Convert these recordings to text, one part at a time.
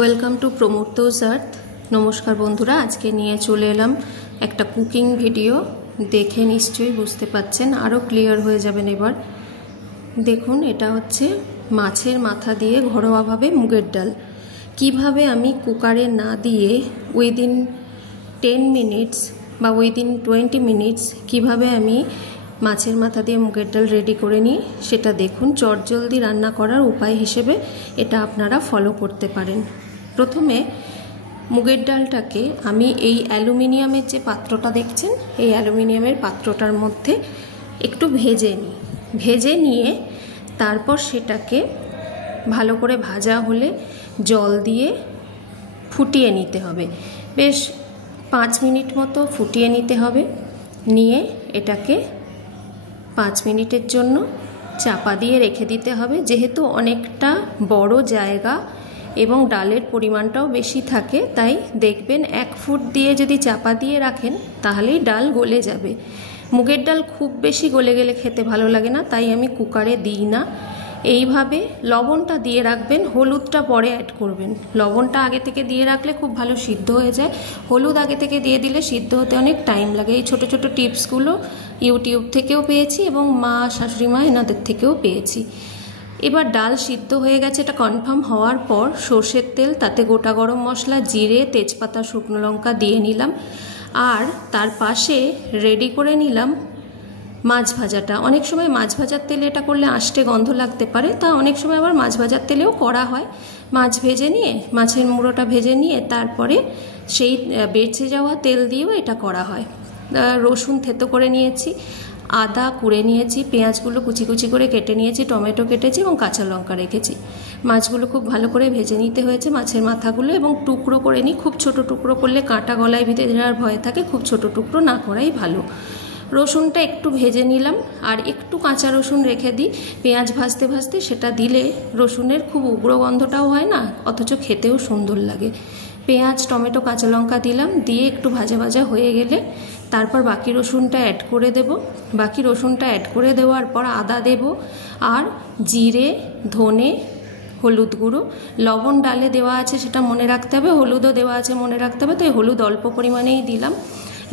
Welcome to প্রমোর্তোজ আর্থ। নমস্কার বন্ধুরা, আজকে নিয়ে চলে এলাম একটা কুকিং ভিডিও। দেখে নিশ্চয়ই বুঝতে পাচ্ছেন, আরও ক্লিয়ার হয়ে যাবেন এবার। দেখুন, এটা হচ্ছে মাছের মাথা দিয়ে ঘরোয়াভাবে মুগের ডাল। কিভাবে আমি কুকারে না দিয়ে উইদিন 10 মিনিটস বা উইদিন 20 মিনিটস কিভাবে আমি মাছের মাথা দিয়ে মুগের ডাল রেডি করে নিই সেটা দেখুন। চটজলদি রান্না করার উপায় হিসেবে এটা আপনারা ফলো করতে পারেন। প্রথমে মুগের ডালটাকে আমি এই অ্যালুমিনিয়ামের যে পাত্রটা দেখছেন, এই অ্যালুমিনিয়ামের পাত্রটার মধ্যে একটু ভেজে নিয়ে তারপর সেটাকে ভালো করে ভাজা হলে জল দিয়ে ফুটিয়ে নিতে হবে। বেশ 5 মিনিট মতো ফুটিয়ে নিতে হবে। নিয়ে এটাকে 5 মিনিটের জন্য চাপা দিয়ে রেখে দিতে হবে। যেহেতু অনেকটা বড় জায়গা এবং ডালের পরিমাণটাও বেশি থাকে, তাই দেখবেন 1 ফুট দিয়ে যদি চাপা দিয়ে রাখেন তাহলেই ডাল গলে যাবে। মুগের ডাল খুব বেশি গলে গেলে খেতে ভালো লাগে না, তাই আমি কুকারে দিই না। এইভাবে লবণটা দিয়ে রাখবেন, হলুদটা পরে অ্যাড করবেন। লবণটা আগে থেকে দিয়ে রাখলে খুব ভালো সিদ্ধ হয়ে যায়, হলুদ আগে থেকে দিয়ে দিলে সিদ্ধ হতে অনেক টাইম লাগে। এই ছোটো ছোটো টিপসগুলো ইউটিউব থেকেও পেয়েছি এবং মা, শাশুড়ি মা এনাদের থেকেও পেয়েছি। এবার ডাল সিদ্ধ হয়ে গেছে এটা কনফার্ম হওয়ার পর সর্ষের তেল, তাতে গোটা গরম মশলা, জিরে, তেজপাতা, শুকনো লঙ্কা দিয়ে নিলাম। আর তার পাশে রেডি করে নিলাম মাছ ভাজাটা। অনেক সময় মাছ ভাজার তেলে এটা করলে আষ্টে গন্ধ লাগতে পারে, তা অনেক সময় আবার মাছ ভাজার তেলেও করা হয়। মাছ ভেজে নিয়ে, মাছের মুড়োটা ভেজে নিয়ে তারপরে সেই বেঁচে যাওয়া তেল দিয়েও এটা করা হয়। রসুন থেতো করে নিয়েছি, আদা কুড়ে নিয়েছি, পেঁয়াজগুলো কুচি কুচি করে কেটে নিয়েছি, টমেটো কেটেছি এবং কাঁচা লঙ্কা রেখেছি। মাছগুলো খুব ভালো করে ভেজে নিতে হয়েছে, মাছের মাথাগুলো, এবং টুকরো করে নিই। খুব ছোট টুকরো করলে কাঁটা গলায় ভিতরে যাওয়ার ভয় থাকে, খুব ছোট টুকরো না করাই ভালো। রসুনটা একটু ভেজে নিলাম, আর একটু কাঁচা রসুন রেখে দিই। পেঁয়াজ ভাজতে ভাজতে সেটা দিলে রসুনের খুব উগ্র গন্ধটাও হয় না, অথচ খেতেও সুন্দর লাগে। পেঁয়াজ, টমেটো, কাঁচা লঙ্কা দিলাম, দিয়ে একটু ভাজা ভাজা হয়ে গেলে তারপর বাকি রসুনটা অ্যাড করে দেব। বাকি রসুনটা অ্যাড করে দেওয়ার পর আদা দেব, আর জিরে, ধনে, হলুদ গুঁড়ো, লবণ ডালে দেওয়া আছে সেটা মনে রাখতে হবে, হলুদও দেওয়া আছে মনে রাখতে হবে, তাই হলুদ অল্প পরিমাণেই দিলাম।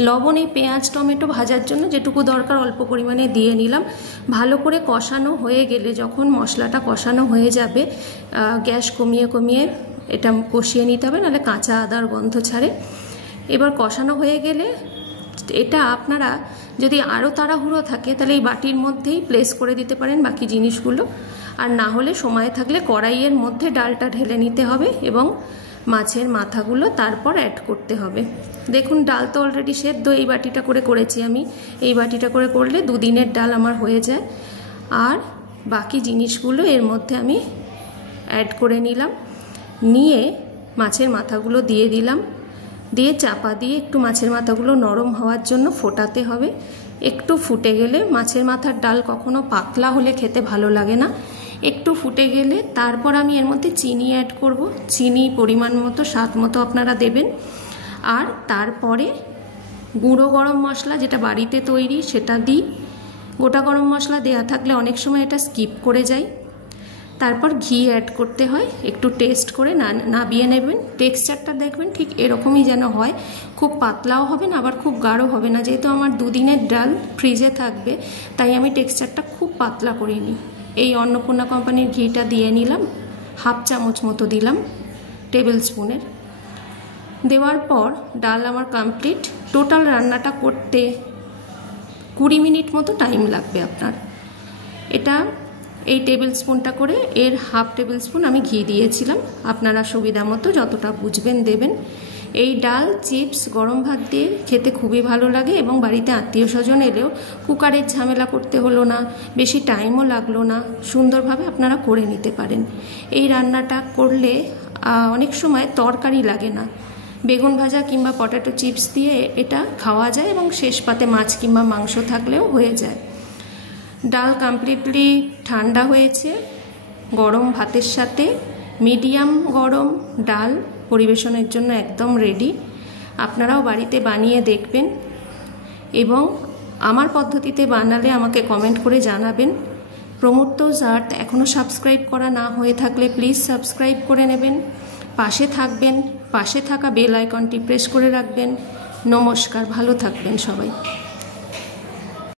লবণ এই পেঁয়াজ টমেটো ভাজার জন্য যেটুকু দরকার অল্প পরিমাণে দিয়ে নিলাম। ভালো করে কষানো হয়ে গেলে, যখন মশলাটা কষানো হয়ে যাবে, গ্যাস কমিয়ে কমিয়ে এটা কষিয়ে নিতে হবে, নাহলে কাঁচা আদার গন্ধ ছাড়ে। এবার কষানো হয়ে গেলে এটা আপনারা যদি আরও তাড়াহুড়ো থাকে তাহলে এই বাটির মধ্যেই প্লেস করে দিতে পারেন বাকি জিনিসগুলো, আর না হলে সময় থাকলে কড়াইয়ের মধ্যে ডালটা ঢেলে নিতে হবে এবং মাছের মাথাগুলো তারপর অ্যাড করতে হবে। দেখুন, ডাল তো অলরেডি সেদ্ধ, এই বাটিটা করে করেছি আমি। এই বাটিটা করে করলে 2 দিনের ডাল আমার হয়ে যায়। আর বাকি জিনিসগুলো এর মধ্যে আমি অ্যাড করে নিলাম, নিয়ে মাছের মাথাগুলো দিয়ে দিলাম, দিয়ে চাপা দিয়ে একটু মাছের মাথাগুলো নরম হওয়ার জন্য ফোটাতে হবে। একটু ফুটে গেলে, মাছের মাথার ডাল কখনো পাতলা হলে খেতে ভালো লাগে না, একটু ফুটে গেলে তারপর আমি এর মধ্যে চিনি অ্যাড করব। চিনি পরিমাণ মতো, স্বাদ মতো আপনারা দেবেন। আর তারপরে গুঁড়ো গরম মশলা যেটা বাড়িতে তৈরি সেটা দিই। গোটা গরম মশলা দেয়া থাকলে অনেক সময় এটা স্কিপ করে যাই। তারপর ঘি অ্যাড করতে হয়, একটু টেস্ট করে নাবিয়ে নেবেন। টেক্সচারটা দেখবেন ঠিক এরকমই যেন হয়, খুব পাতলাও হবে না আবার খুব গাঢ় হবে না। যেহেতু আমার 2 দিনের ডাল ফ্রিজে থাকবে, তাই আমি টেক্সচারটা খুব পাতলা করিনি। এই অন্নপূর্ণা কোম্পানির ঘিটা দিয়ে নিলাম, 1/2 চামচ মতো দিলাম টেবিল স্পুনের। দেওয়ার পর ডাল আমার কমপ্লিট। টোটাল রান্নাটা করতে 20 মিনিট মতো টাইম লাগবে আপনার। এটা এই টেবিল স্পুনটা করে এর 1/2 টেবিল স্পুন আমি ঘি দিয়েছিলাম, আপনারা সুবিধা মতো যতটা বুঝবেন দেবেন। এই ডাল, চিপস, গরম ভাত দিয়ে খেতে খুবই ভালো লাগে, এবং বাড়িতে আত্মীয় স্বজন এলেও কুকারের ঝামেলা করতে হলো না, বেশি টাইমও লাগলো না, সুন্দরভাবে আপনারা করে নিতে পারেন। এই রান্নাটা করলে অনেক সময় তরকারি লাগে না, বেগুন ভাজা কিংবা পটেটো চিপস দিয়ে এটা খাওয়া যায়, এবং শেষ পাতে মাছ কিংবা মাংস থাকলেও হয়ে যায়। ডাল কমপ্লিটলি ঠান্ডা হয়েছে, গরম ভাতের সাথে মিডিয়াম গরম ডাল পরিবেশনের জন্য একদম রেডি। আপনারাও বাড়িতে বানিয়ে দেখবেন এবং আমার পদ্ধতিতে বানালে আমাকে কমেন্ট করে জানাবেন। প্রমোর্তোজ আর্থ এখনও সাবস্ক্রাইব করা না হয়ে থাকলে প্লিজ সাবস্ক্রাইব করে নেবেন। পাশে থাকবেন, পাশে থাকা বেল আইকনটি প্রেস করে রাখবেন। নমস্কার, ভালো থাকবেন সবাই।